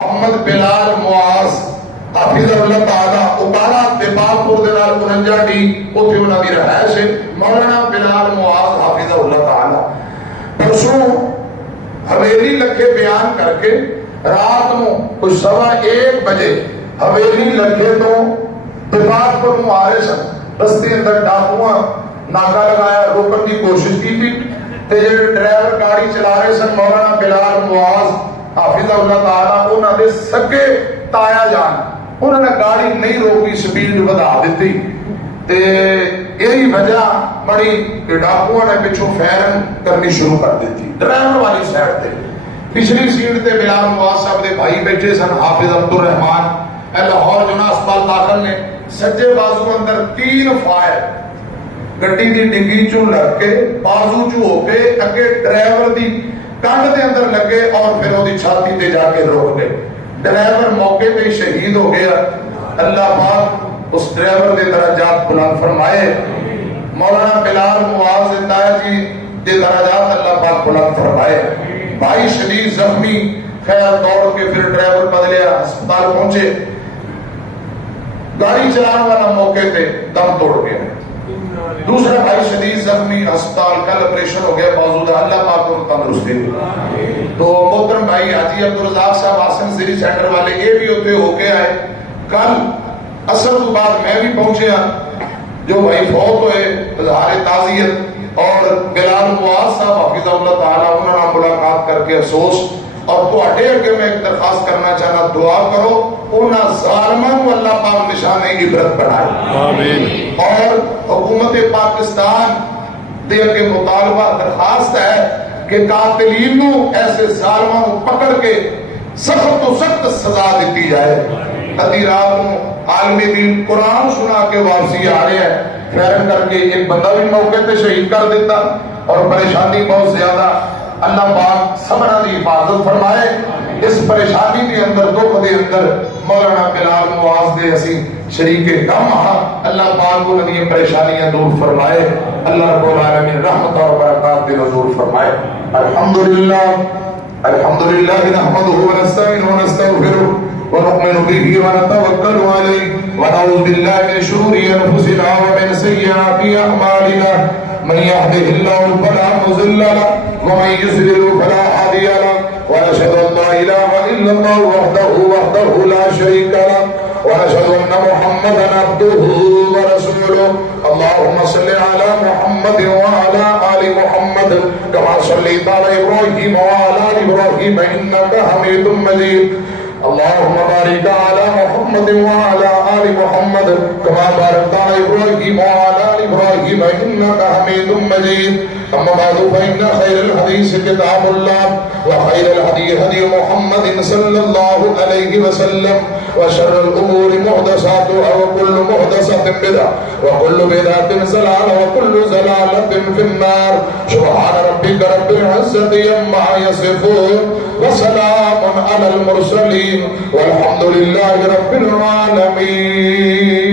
محمد بلال معاذ حافظ اللہ تعالی اکالا دیپالپور دے نال 49 ڈی اوتھے انہاں دی رہائش ہے مولانا بلال معاذ حافظ اللہ تعالی پرسوں حویلی لکھے بیان کر کے رات نو کچھ 1:15 بجے حویلی لکھے تو دیپالپور نو آ رہے سن رستے اندر ڈاکواں ناکا لگایا روکن کی کوشش کی تھی تے جڑے ڈرائیور گاڑی چلا رہے سن مولانا بلال معاذ حافظ اللہ تعالیٰ انہوں نے سکے تایا جان انہوں نے گاڑی نہیں روکی سپیڈ بڑھا دیتی تے یہی وجہ بڑی کہ ڈاکوؤں نے پچھوں فیرن کرنی شروع کر دیتی ڈرائیور والی سائیڈ تے پچھلی سیٹ تے بلال معاذ صاحب دے بھائی بیٹھے سن حافظ عبد الرحمان لاہور جنا اسپتال داخل نے سجے بازو اندر 3 فائر گڈی دی ڈگی چوں لگ کے بازو چوں ہو کے اگے ڈرائیور دی کانڈ دے اندر لگے اور پھر وہ دی چھاتی تے جا کے روک گئے ڈرائیور موقع پہ شہید ہو گیا اللہ پاک اس ڈرائیور دے درجات بلند فرمائے مولانا بلال معاذ تایا جی دے درجات اللہ پاک بلند فرمائے بھائی شدید زخمی خیر دوڑ کے پھر ڈرائیور بدلیا ہسپتال پہنچے گاڑی چلانے والا موقع پہ دم توڑ گیا دوسرا بھائی شدید زخمی ہسپتال کل آپریشن ہو گیا موجودہ اللہ پاک کو تندرستی دی تو محترم بھائی حاجی عبدالرزاق صاحب آسن سری سینٹر والے یہ بھی ہوتے ہو کے آئے کل اثر تو بعد میں بھی پہنچیا جو بھائی فوت ہوئے اظہار تعزیت اور بلال معاذ صاحب حافظ اللہ تعالیٰ انہوں نے ملاقات کر کے افسوس اور تو اٹھے کہ میں ایک درخواست کرنا چاہنا دعا کرو انہاں ظالموں کو اللہ پاک نشان عبرت بنائے آمین اور حکومت پاکستان دے کے مطالبہ درخواست ہے کہ قاتلین کو ایسے ظالموں کو پکڑ کے سخت و سخت سزا دیتی جائے ادھی رات کو عالم دین قرآن سنا کے واپسی آ رہے ہیں فیرن کر کے ایک بندہ بھی موقع پہ شہید کر دیتا اور پریشانی بہت زیادہ اللہ پاک سبرہ دی حفاظت فرمائے اس پریشانی کے اندر دکھ دے اندر مولانا بلال معاذ دے اسی شریک غم ہاں اللہ پاک کو ندی پریشانیاں دور فرمائے اللہ رب العالمین رحمت اور برکات دے نزول فرمائے الحمدللہ نحمده ونستعینه ونستغفره ونؤمن به ونتوکل علیہ ونعوذ باللہ من شرور انفسنا ومن سیئات اعمالنا من يهده الله فلا مضل له ومن يضلل فلا هادي له ونشهد ان لا اله الا الله وحده لا شريك له ونشهد ان محمدا عبده ورسوله اللهم صل على محمد وعلى ال محمد كما صليت على ابراهيم وعلى ال ابراهيم انك حميد مجيد اللهم بارك على محمد وعلى آل محمد كما باركت على إبراهيم وعلى آل إبراهيم إنك حميد مجيد أما بعد فإن خير الحديث كتاب الله وخير الهدي هدي محمد صلى الله عليه وسلم وشر الأمور محدثاتها وكل محدثة بدعة وكل بدعة ضلالة وكل ضلالة في النار سبحان ربك رب العزة عما يصفون وسلام على المرسلين والحمد لله رب العالمين